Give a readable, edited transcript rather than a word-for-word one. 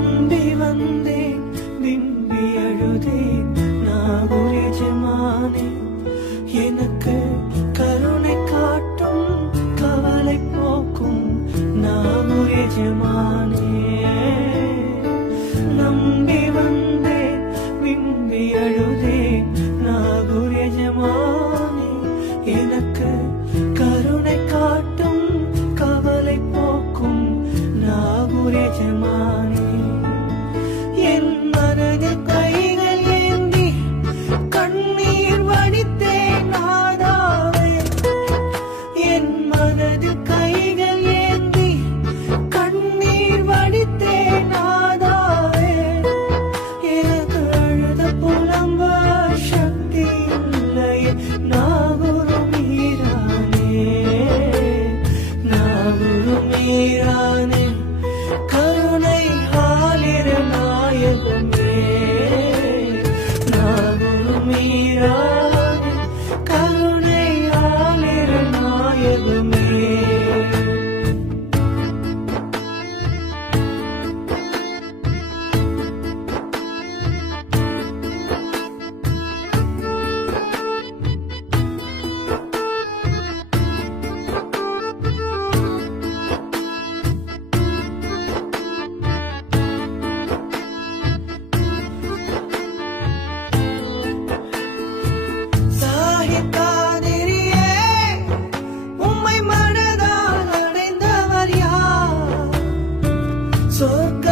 நம்பி வந்தேன் விம்பி அழுதேன் நாகூர் எஜமானே எனக்கு கருணை காட்டும் கவலை போக்கும் நாகூர் எஜமானே நம்பி வந்தேன் விம்பி அழுதேன் நாகூர் எஜமானே எனக்கு கருணை காட்டும் கவலை போக்கும் நாகூர் எஜமானே என் மனது கைகள் ஏந்தி கண்ணீர் வடித்தேன் நாதாவே என் மனது கைகள் ஏந்தி கண்ணீர் வடித்தேன் நாதாவே எனக்கு அழுத புலம்ப சக்தி இல்லையே நாகூர் மீரானே நாகூர் மீரானே கருணை ஆலிர நாயகமே நாகூர் மீரானே கருணை ஆலிர நாயகமே சாஹித்தாதிரியே உம்மை மனதால் அடைந்தவர் யார் சொர்க்க